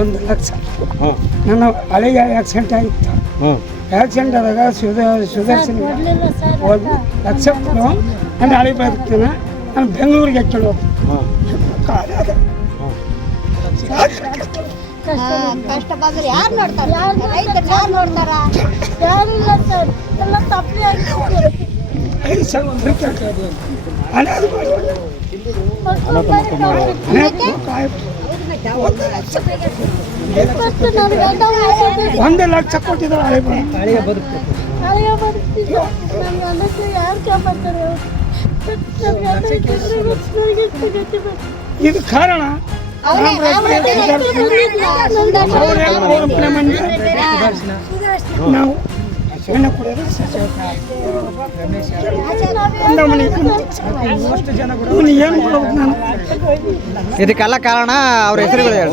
ಒಂದು ಲಕ್ಷ ಹ್ಞೂ ನನ್ನ ಹಳೆಗೆ ಆಕ್ಸಿಡೆಂಟ್ ಆಗಿತ್ತು ಹ್ಞೂ ಆಕ್ಸಿಡೆಂಟ್ ಆದಾಗ ಸುಧಾ ಸುದರ್ಶನ ಒಂದು ಲಕ್ಷ ಕೊಡು ನಾನು ಹಳೆ ಬರ್ತೀನಿ. ನಾನು ಬೆಂಗಳೂರಿಗೆ ಹಾಕೊಂಡು ಹೋಗ್ತೀನಿ. ಕಷ್ಟ ಬಂದ್ರೆ ಯಾರು ನೋಡ್ತಾರ? ಯಾರು ನೋಡ್ತಾರ ಸರ್ ಎಲ್ಲ ತಪ್ಪಲಿ ಒಂದು ಲಕ್ಷ ಕೊಟ್ಟಿದ್ದಾರೆ ಹಳೆ ನನ್ನ ಗಂಡಕ್ಕೆ ಯಾರು ಕಾಪಾಡ್ತಾರೆ. ಇದು ಕಾರಣ? ನಾವು ಇವನು ಏನು ಕೊಡ್ಬೇಕು ನಾನು ಇದಕ್ಕೆಲ್ಲ ಕಾರಣ ಅವ್ರ ಹೆಸರುಗಳು ಹೇಳಿ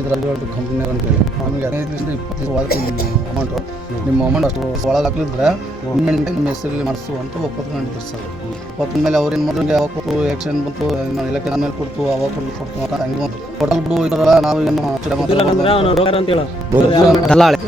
ಇದರಲ್ಲಿ ಒಂದು ಕಂಪ್ನಿ ಅಂತೇಳಿ ನಮಗೆ ಹದಿನೈದು ದಿವಸದ ಇಪ್ಪತ್ತು ದಿವಸ ಒಳಗೆ ಅಮೌಂಟು ನಿಮ್ಮ ಅಮೌಂಟ್ ಅಷ್ಟು ಒಳಗೆ ಹಾಕ್ಲಿದ್ರೆ ನಿಮ್ಮ ಹೆಸರಲ್ಲಿ ಮಾಡಿಸು ಅಂತ ಒಪ್ಪತ್ಕೊಂಡಿದ್ರು ಸರ್. ಒಪ್ಪಿದ ಮೇಲೆ ಅವ್ರು ಏನು ಮಾಡಿದ್ರು? ಯಾವಾಗ ಕೊಟ್ಟು ಆ್ಯಕ್ಷನ್ ಬಂತು? ನಾನು ಇಲಾಖೆ ಮೇಲೆ ಕೊಡ್ತು ಅವಾಗ ಕೊಡ್ತು ಕೊಡ್ತು ಅಂತ ಹಂಗೆ ಬಂತು. ಕೊಡಲ್ ಬಿಡು ಇದರಲ್ಲ ನಾವು ಏನು. ದಲ್ಲಾಳಿ.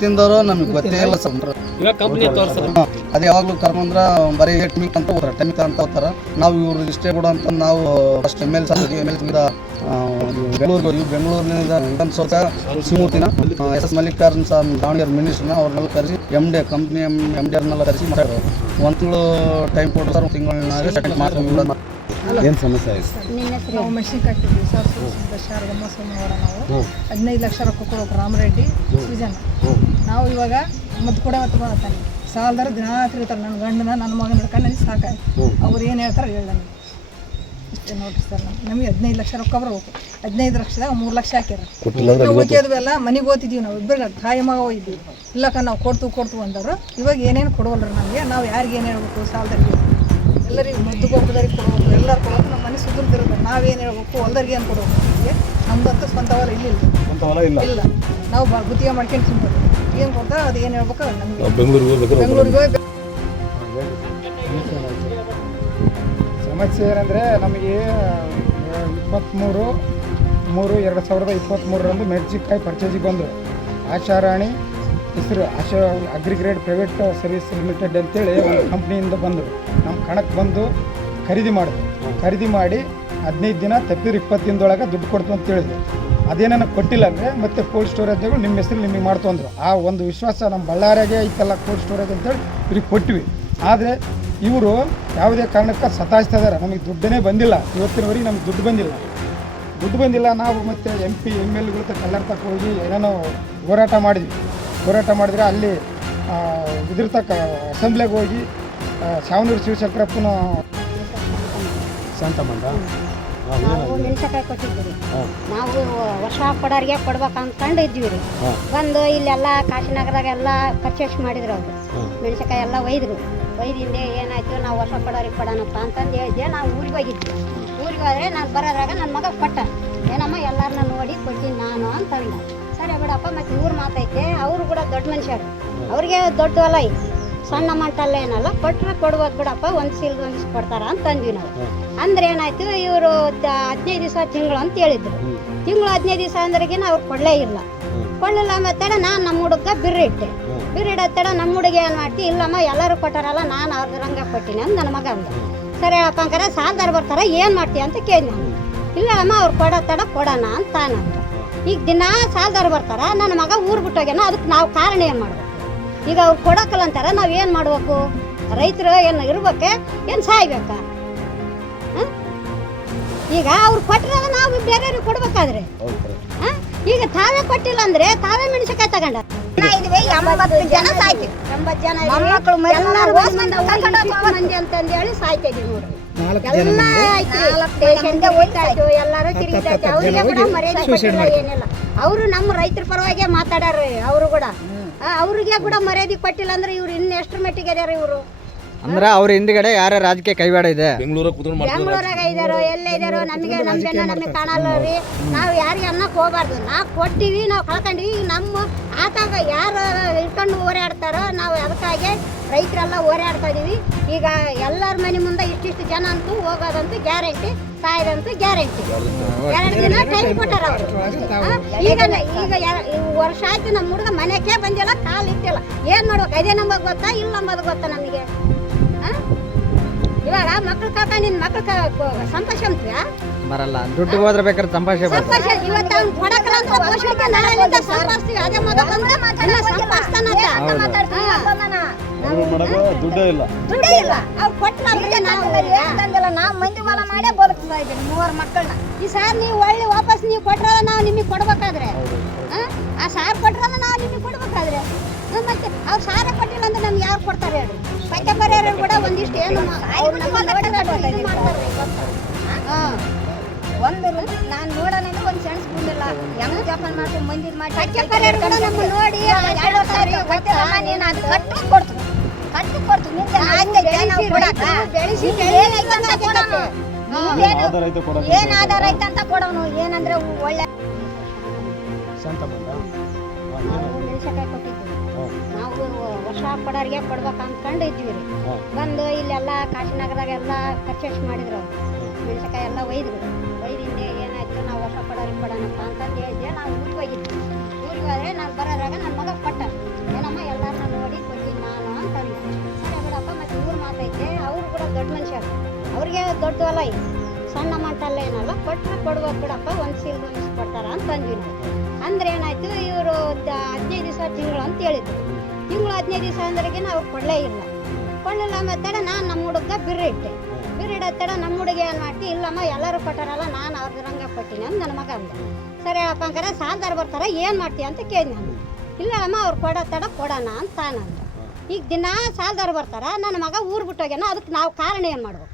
ತಿಂದವರು ನಮಗೆ ಗೊತ್ತೇ ಇಲ್ಲ ಅದೇ ಯಾವಾಗಲೂ ಕರ್ಕೊಂಡ್ರ ಬರೀ ಮಿಕ್ ಅಂತ ಹೋಗ್ತಾರೆ ಟೆಕ್ನಿಕ್ ಅಂತ ಹೋಗ್ತಾರ ನಾವು ಇವ್ರಿಗೆ ಇಷ್ಟೇ ಬಿಡು ಅಂತ ನಾವು first M L M L ಬೆಂಗಳೂರಿಗೆ ಹೋಗಿ ಬೆಂಗಳೂರಿನಿಂದ Vidhana Soudha ಶಿವಮೂರ್ತಿನ S S Mallikarjun sir Davanagere ಮಿನಿಸ್ಟರ್ನ ಅವ್ರನ್ನೆಲ್ಲ ಕರೆಸಿ M D company M M D ಅವ್ರನ್ನೆಲ್ಲ ಕರೆಸಿ ಮಾತಾಡೋರು ಒಂದು ತಿಂಗಳು ಟೈಮ್ ಕೊಟ್ಟರು ಸರ್ ತಿಂಗಳನ್ನಾಗೆ ಸೆಕೆಂಡ್ ಏನು ಸಮಸ್ಯೆ ಆಯ್ತು? ನಾವು ಮೆಷಿನ್ ಕಟ್ಟಿದ್ವಿ ಸರ್ ಶಾರದಮ್ಮ ಸೋಮವಾರ ನಾವು. ಹದಿನೈದು ಲಕ್ಷ ರೊಕ್ಕ ಕೊಡೋಕೆ ರಾಮರೆಡ್ಡಿ ಸೃಜನ್. ನಾವು ಇವಾಗ ಮದ್ದು ಕೂಡ ಮತ್ತೆ ಬರ್ತಾನೆ ಸಾಲದಾರ ದಿನ ತಿರ್ತಾರೆ ನನ್ನ ಗಂಡನ ನನ್ನ ಮಗನ ಹಿಡ್ಕೊಂಡು ನನಗೆ ಸಾಕಾಯ್ತು. ಅವ್ರು ಏನು ಹೇಳ್ತಾರೆ ಹೇಳ ನನಗೆ ಇಷ್ಟೇ ನೋಡ್ರಿ ಸರ್ ನಮ್ಗೆ ಹದಿನೈದು ಲಕ್ಷ ರೊಕ್ಕ ಬರ್ಬೇಕು. ಹದಿನೈದು ಲಕ್ಷದಾಗ ಮೂರು ಲಕ್ಷ ಹಾಕ್ಯಾರ. ನಾವು ಉಳ್ಕೆದ್ವೆಲ್ಲ ಮನೆಗೆ ಓದಿದೀವಿ ನಾವು ಇಬ್ಬರು ತಾಯಿ ಮಗ ಹೋಗಿದ್ವಿ ಇಲ್ಲಕ್ಕ ನಾವು ಕೊಡ್ತು ಕೊಡ್ತು ಅಂದವರು. ಇವಾಗ ಏನೇನು ಕೊಡೋಲ್ರಿ ನಮಗೆ ನಾವು ಯಾರಿಗೆ ಏನು ಹೇಳ್ಬೇಕು ಸಾಲದಲ್ಲಿ ಎಲ್ಲರಿಗೂ ಮದ್ದು ಗೊಬ್ಬರದವ್ರಿಗೆ ಕೊಡ್ಬೇಕು ಎಲ್ಲರೂ ಕೊಡೋದು ನಮ್ಮ ಮನೆ ಸುದ್ದಿರ್ತಿರ್ಬೇಕು ನಾವೇನು ಹೇಳ್ಬೇಕು ಹೊಲ್ದರಿಗೆ ಏನು ಕೊಡ್ಬೇಕು ನಮಗೆ? ನಮ್ದಂತೂ ಸ್ವಂತ ಹೊಲ ಇಲ್ಲ ಇಲ್ಲ. ನಾವು ಗುತ್ತಿಗೆ ಮಾಡ್ಕೊಂಡು ತಿನ್ಬೋದು ಏನು ಕೊಡ್ತಾ ಅದು ಏನು ಹೇಳ್ಬೇಕು ನಮಗೆ. ಬೆಂಗಳೂರಿಗೆ ಹೋಗ್ಬೇಕಾದ್ರೆ ಸಮಸ್ಯೆ ಏನಂದರೆ ನಮಗೆ ಇಪ್ಪತ್ತ್ಮೂರು ಮೂರು, ಎರಡು ಸಾವಿರದ ಇಪ್ಪತ್ತ್ಮೂರರಂದು ಮೆಣಸಿನ್ಕಾಯಿ ಪರ್ಚೇಸಿಗೆ ಬಂದರು ಆಶಾರಾಣಿ, ಹೆಸರು Asha agrigrade private service limited ಅಂತೇಳಿ ಒಂದು ಕಂಪ್ನಿಯಿಂದ ಬಂದರು ನಮ್ಮ ಕಣಕ್ಕೆ ಬಂದು ಖರೀದಿ ಮಾಡಿದ್ರು. ಖರೀದಿ ಮಾಡಿ ಹದಿನೈದು ದಿನ ತಪ್ಪಿದ್ರೆ, ಇಪ್ಪತ್ತು ದಿನದೊಳಗೆ ದುಡ್ಡು ಕೊಡ್ತು ಅಂತ ಹೇಳಿದ್ರು. ಅದೇನೇನೋ ಕೊಟ್ಟಿಲ್ಲ ಅಂದರೆ ಮತ್ತೆ ಕೋಲ್ಡ್ ಸ್ಟೋರೇಜ್ಗಳು ನಿಮ್ಮ ಹೆಸರು ನಿಮಗೆ ಮಾಡ್ತು ಅಂದರು. ಆ ಒಂದು ವಿಶ್ವಾಸ ನಮ್ಮ ಬಳ್ಳಾರಿಗೆ ಐತಲ್ಲ ಕೋಲ್ಡ್ ಸ್ಟೋರೇಜ್ ಅಂತೇಳಿ ಇವ್ರಿಗೆ ಕೊಟ್ವಿ. ಆದರೆ ಇವರು ಯಾವುದೇ ಕಾರಣಕ್ಕೆ ಸತಾಯಿಸ್ತಾ ಇದ್ದಾರೆ. ನಮಗೆ ದುಡ್ಡನೇ ಬಂದಿಲ್ಲ. ಇವತ್ತಿನವರೆಗೆ ನಮಗೆ ದುಡ್ಡು ಬಂದಿಲ್ಲ. ದುಡ್ಡು ಬಂದಿಲ್ಲ ನಾವು ಮತ್ತೆ ಎಂ ಪಿ ಎಂ ಎಲ್ಗಳ ಕಲ್ಲರ್ ತಕ್ಕ ಹೋಗಿ ಏನೇನೋ ಹೋರಾಟ ಮಾಡಿದ್ವಿ. ಹೋರಾಟ ಮಾಡಿದ್ರೆ ಅಲ್ಲಿ ಇದಿರ್ತಕ್ಕ ಇದ್ರ ತಕ್ಕ ಅಸೆಂಬ್ಲಿಗೆ ಹೋಗಿ ಶಾವನೂರು ಶಿವಶಂಕರಪ್ಪನ ಶಾಂತಮ್ಮಂದ ನಾವು ಮೆಣಸಕಾಯಿ ಕೊಟ್ಟಿದ್ದೀವಿ ನಾವು ವರ್ಷ ಕೊಡೋರಿಗೆ ಕೊಡ್ಬೇಕು ಅಂದ್ಕೊಂಡು ಇದ್ವಿ ರೀ ಬಂದು ಇಲ್ಲೆಲ್ಲ ಕಾಶಿನಗರದಾಗೆಲ್ಲ ಪರ್ಚೇಸ್ ಮಾಡಿದ್ರು ಅವರು. ಮೆಣಸಕಾಯಿ ಎಲ್ಲ ಒಯ್ದ್ರು. ಒಯ್ದಿಂದ ಏನಾಯ್ತು ನಾವು ವರ್ಷ ಕೊಡೋರಿಗೆ ಕೊಡೋಣಪ್ಪ ಅಂತಂದು ಹೇಳಿದ್ದೆ ನಾವು ಊರಿಗೆ ಹೋಗಿದ್ವಿ. ಊರಿಗೆ ಹೋದ್ರೆ ನಾನು ಬರೋದ್ರಾಗ ನನ್ನ ಮಗ ಕೊಟ್ಟ. ಏನಮ್ಮ ಎಲ್ಲರನ್ನ ನೋಡಿ ಕೊಟ್ಟಿನಿ ನಾನು ಅಂತಂದ ಸರಿ ಬಿಡಪ್ಪ ಮತ್ತು ಊರು ಮಾತೈತೆ, ಅವರು ಕೂಡ ದೊಡ್ಡ ಮನುಷ್ಯರು. ಅವ್ರಿಗೆ ದೊಡ್ಡ ಹೊಲ ಐತಿ ಸಣ್ಣ ಮಂಟಲ್ಲ ಏನಲ್ಲ ಕೊಟ್ಟರೆ ಕೊಡ್ಬೋದು ಬಿಡಪ್ಪ, ಒಂದು ಸೀಲ್ದು ಒಂದು ಕೊಡ್ತಾರ ಅಂತ ಅಂದ್ವಿ ನಾವು. ಅಂದ್ರೆ ಏನಾಯ್ತು, ಇವರು ಹದಿನೈದು ದಿವಸ ತಿಂಗಳು ಅಂತ ಹೇಳಿದ್ರು. ತಿಂಗಳು ಹದಿನೈದು ದಿವಸ ಅಂದ್ರೆಗಿನ ಅವ್ರು ಕೊಡಲೇ ಇಲ್ಲ. ಕೊಡಲಿಲ್ಲ ಮತ್ತೆ ನಾನು ನಮ್ಮ ಹುಡುಗ ಬಿರ್ರಿಟ್ಟೆ ಬಿರ್ರಿಡತ್ತಡ ನಮ್ಮ ಹುಡುಗಿ ಏನು ಮಾಡ್ತಿ ಇಲ್ಲಮ್ಮ ಎಲ್ಲರೂ ಕೊಟ್ಟಾರಲ್ಲ ನಾನು ಅವ್ರದ್ದು ರಂಗ ಕೊಟ್ಟಿನಿ ಅಂತ ನನ್ನ ಮಗ ಅಂದ. ಸರಿ ಹೇಳಪ್ಪ ಸಾಲದಾರ ಬರ್ತಾರ ಏನು ಮಾಡ್ತಿ ಅಂತ ಕೇಳಿ ನಾನು. ಇಲ್ಲ ಅಮ್ಮ ಅವ್ರು ಕೊಡೋ ತಡ ಕೊಡೋಣ ಅಂತ ನಾನು ಈಗ ದಿನ ಸಾಲ್ದಾರ ಬರ್ತಾರ ನನ್ನ ಮಗ ಊರು ಬಿಟ್ಟೋಗ್ಯಾನ ಅದಕ್ಕೆ ನಾವು ಕಾರಣ ಏನು ಮಾಡ್ಬೇಕು ಈಗ ಅವ್ರು ಕೊಡೋಕಲ್ಲ ಅಂತಾರ ನಾವು ಏನು ಮಾಡಬೇಕು? ರೈತರು ಏನು ಇರ್ಬೇಕೆ ಏನು ಸಾಯ್ಬೇಕಾ? ಹ? ಈಗ ಅವ್ರು ಕೊಟ್ಟರೆ ನಾವು ಬೇರೆಯವ್ರಿಗೆ ಕೊಡ್ಬೇಕಾದ್ರೆ? ಹಾಂ? ಈಗ ತಾವೇ ಕೊಟ್ಟಿಲ್ಲ ಅಂದ್ರೆ ತಾವೇ ಮೆಣಸಿನಕಾಯಿ ತಗೊಂಡ ಎಂಬತ್ತು ಜನ ಸಾಯ್ತಿ ಎಂಬತ್ತು ಜನ ಮಕ್ಕಳು ಮಂದಿ ಅಂತಂದು ಹೇಳಿ ನೋಡ್ರಿ ಎಲ್ಲ ಸ್ಟೇಷನ್ಗೆ ಹೋಯ್ತಾಯ್ತು ಎಲ್ಲರೂ ಅವ್ರಿಗೆ ಕೂಡ ಮರ್ಯಾದೆ ಕೊಟ್ಟಿಲ್ಲ ಏನಿಲ್ಲ. ಅವರು ನಮ್ಮ ರೈತರ ಪರವಾಗಿ ಮಾತಾಡ್ಯಾರ ಅವರು ಕೂಡ. ಅವ್ರಿಗೆ ಕೂಡ ಮರ್ಯಾದೆ ಕೊಟ್ಟಿಲ್ಲ ಅಂದ್ರೆ ಇವ್ರು ಇನ್ನು ಎಷ್ಟು ಮಟ್ಟಿಗೆ ಅದಾರ ಇವರು? ಅಂದ್ರೆ ಅವ್ರ ಹಿಂದ್ಗಡೆ ಯಾರ ರಾಜಕೀಯ ಕೈವಾಡ ಇದೆ. ಬೆಂಗಳೂರಾಗ ಇದಾರೋ ಎಲ್ಲ ಇದಾರೋ ನಮಗೆ ನಮ್ಮ ಜನ ನಮಗೆ ಕಾಣಲ್ಲ ರೀ. ನಾವು ಯಾರಿಗೆ ಅನ್ನಕ್ಕೆ ಹೋಗ್ಬಾರ್ದು. ನಾವು ಕೊಟ್ಟಿವಿ ನಾವು ಕಳ್ಕೊಂಡಿವಿ. ನಮ್ಮ ಆತಾಗ ಯಾರು ಇಟ್ಕೊಂಡು ಓಡಾಡ್ತಾರೋ ನಾವು ಅದಕ್ಕಾಗಿ ರೈತರೆಲ್ಲ ಓಡಾಡ್ತಾ ಇದೀವಿ. ಈಗ ಎಲ್ಲರ ಮನೆ ಮುಂದೆ ಇಷ್ಟಿಷ್ಟು ಜನ ಅಂತೂ ಹೋಗೋದಂತೂ ಗ್ಯಾರಂಟಿ ಸಾಯದಂತೂ ಗ್ಯಾರಂಟಿ. ಎರಡು ದಿನ ಟೈಮ್ ಕೊಟ್ಟಾರ ಅವರು. ಈಗ ಈಗ ವರ್ಷ ಆಯ್ತು ನಮ್ಮ ಹುಡುಗ ಮನೆಗೆ ಬಂದಿಲ್ಲ ಕಾಲು ಇಟ್ಟಿಲ್ಲ. ಏನು ಮಾಡ್ಬೇಕು? ಅದೇ ನಮಗೆ ಗೊತ್ತಾ? ಇಲ್ಲ ನಂಬೋದು ಗೊತ್ತಾ ನಮಗೆ? ಇವಾಗ ಮಕ್ಳು ಕಾಕ ನಿನ್ ಮಕ್ಳು ಸಂತೋಷಂತೀಯ ಬರಲ್ಲ ದುಡ್ಡು ಹೋದ್ರೆ ಬೇಕಾದ್ರೆ ಸಂಭಾಷಣೆ ಬರ್ತದೆ ದುಡ್ಡೇ ಇಲ್ಲ. ದುಡ್ಡೇ ಇಲ್ಲ. ಅವ್ರು ಕೊಟ್ಟಲ್ಲ ನಾವು ತಂದಿಲ್ಲ ನಾವು ಮಂದಿ ಮಾಡೇ ಬದುಕ್ತಾ ಇದ್ದೀನಿ ಮೂವರು ಮಕ್ಕಳನ್ನ. ಈ ಸಾರ್ ನೀವು ಒಳ್ಳೆ ವಾಪಸ್ ನೀವು ಕೊಟ್ರಲ್ಲ ನಾವು ನಿಮಗೆ ಕೊಡ್ಬೇಕಾದ್ರೆ. ಆ? ಸಾರ್ ಕೊಟ್ರಲ್ಲ ನಾವು ನಿಮಗೆ ಕೊಡ್ಬೇಕಾದ್ರೆ. ಮತ್ತೆ ಅವ್ರು ಸಾರ ಕೊಟ್ಟಿಲ್ಲ ಅಂದ್ರೆ ನಮ್ಗೆ ಯಾರು ಕೊಡ್ತಾರೆ ಹೇಳಿ. ಕೂಡ ಒಂದಿಷ್ಟು ಏನು ಮಾಡ್ತಾರೆ. ಒಂದು ನಾನು ನೋಡೋಣ ಒಂದು ಸೆಣಸ್ ಬಂದಿಲ್ಲ. ಹೆಂಗ್ ಜಪಾನ್ ಮಾಡ್ಕೊಂಡು ಮಂದಿದ್ ಮಾಡಿ ಪಕ್ಕ ಬರೆಯೋರು ಕೂಡ ನಮ್ಮ ನೋಡಿ ಎರಡು ಗೊತ್ತಿಲ್ಲ. ನೀನು ಅದು ಕಟ್ಟು ಕೊಡ್ತು ಕಟ್ಟು ಕೊಡ್ತು ಬೆಳೆಸಿ ಏನ್ ಆಧಾರ ಐತೆ ಅಂತ ಕೊಡೋನು ಏನಂದ್ರೆ ಒಳ್ಳೆ ನಾವು ಮೆಣಸಿನಕಾಯಿ ಕೊಟ್ಟಿದ್ವಿ ನಾವು ವರ್ಷ ಕೊಡೋರಿಗೆ ಕೊಡ್ಬೇಕು ಅನ್ಕೊಂಡು ಇದ್ವಿ ರೀ ಬಂದು ಇಲ್ಲೆಲ್ಲ ಕಾಶಿನಗರದಾಗ ಎಲ್ಲ ಪರ್ಚೇಸ್ ಮಾಡಿದ್ರು ಅವ್ರು. ಮೆಣಸಿನಕಾಯಿ ಎಲ್ಲ ಒಯ್ದ್ರು. ನಾವು ಊರಿಗೆ ಹೋಗಿದ್ದೆ. ಊರಿಗೆ ಹೋದ್ರೆ ನಾನು ಬರೋದ್ರಾಗ ನನ್ನ ಮಗ ಕೊಟ್ಟ. ಏನಮ್ಮ ಎಲ್ಲರನ್ನ ನೋಡಿ ಕೊಟ್ಟಿದ್ದು ನಾನು ಅಂತ ಸರಿ ಬಿಡಪ್ಪ, ಮತ್ತೆ ಊರು ಮಾತೈತೆ ಅವರು ಕೂಡ ದೊಡ್ಡ ಮನುಷ್ಯರು ಅವ್ರಿಗೆ ದೊಡ್ಡವಲ್ಲ ಈಗ ಸಣ್ಣ ಮಟ್ಟಲ್ಲ ಏನಲ್ಲ. ಕೊಟ್ಟರೆ ಕೊಡ್ಬೇಕು ಬಿಡಪ್ಪ, ಒಂದು ಸೀಲ್ ಒಂದು ಕೊಡ್ತಾರ ಅಂತ ಅಂದ್ವಿ ನಾವು. ಅಂದ್ರೆ ಏನಾಯ್ತು, ಇವರು ಹದಿನೈದು ದಿವಸ ತಿಂಗಳು ಅಂತ ಹೇಳಿದ್ರು. ತಿಂಗಳು ಹದಿನೈದು ದಿವಸ ಅಂದ್ರಿಗೆ ನಾವು ಕೊಡಲೇ ಇಲ್ಲ. ಕೊಡಲಿಲ್ಲ ಮತ್ತೆ ನಾನು ನಮ್ಮ ಹುಡುಗ ಬಿರ್ರಿ ಇಟ್ಟೆ ತಡ ನಮ್ಮ ಹುಡುಗಿ ಏನು ಮಾಡ್ತಿ, ಇಲ್ಲಮ್ಮ, ಎಲ್ಲರೂ ಕೊಟ್ಟಾರಲ್ಲ, ನಾನು ಅವ್ರದ್ರಂಗೆ ರಂಗ ಕೊಟ್ಟಿನಿ ಅಂತ ನನ್ನ ಮಗ ಅಂದ. ಸರಿ ಅಪ್ಪ ಅಂಕರ ಸಾಲದಾರ ಬರ್ತಾರ, ಏನು ಮಾಡ್ತೀಯ ಅಂತ ಕೇಳಿ ನಾನು. ಇಲ್ಲ ಅಮ್ಮ ಅವ್ರು ತಡ ಕೊಡೋಣ ಅಂತ ತಾನಂದ ಈಗ ದಿನ ಸಾಲದಾರ ಬರ್ತಾರೆ, ನನ್ನ ಮಗ ಊರು ಬಿಟ್ಟೋಗ್ಯಾನ ಅದಕ್ಕೆ ನಾವು ಕಾರಣ ಏನು ಮಾಡ್ಬೇಕು?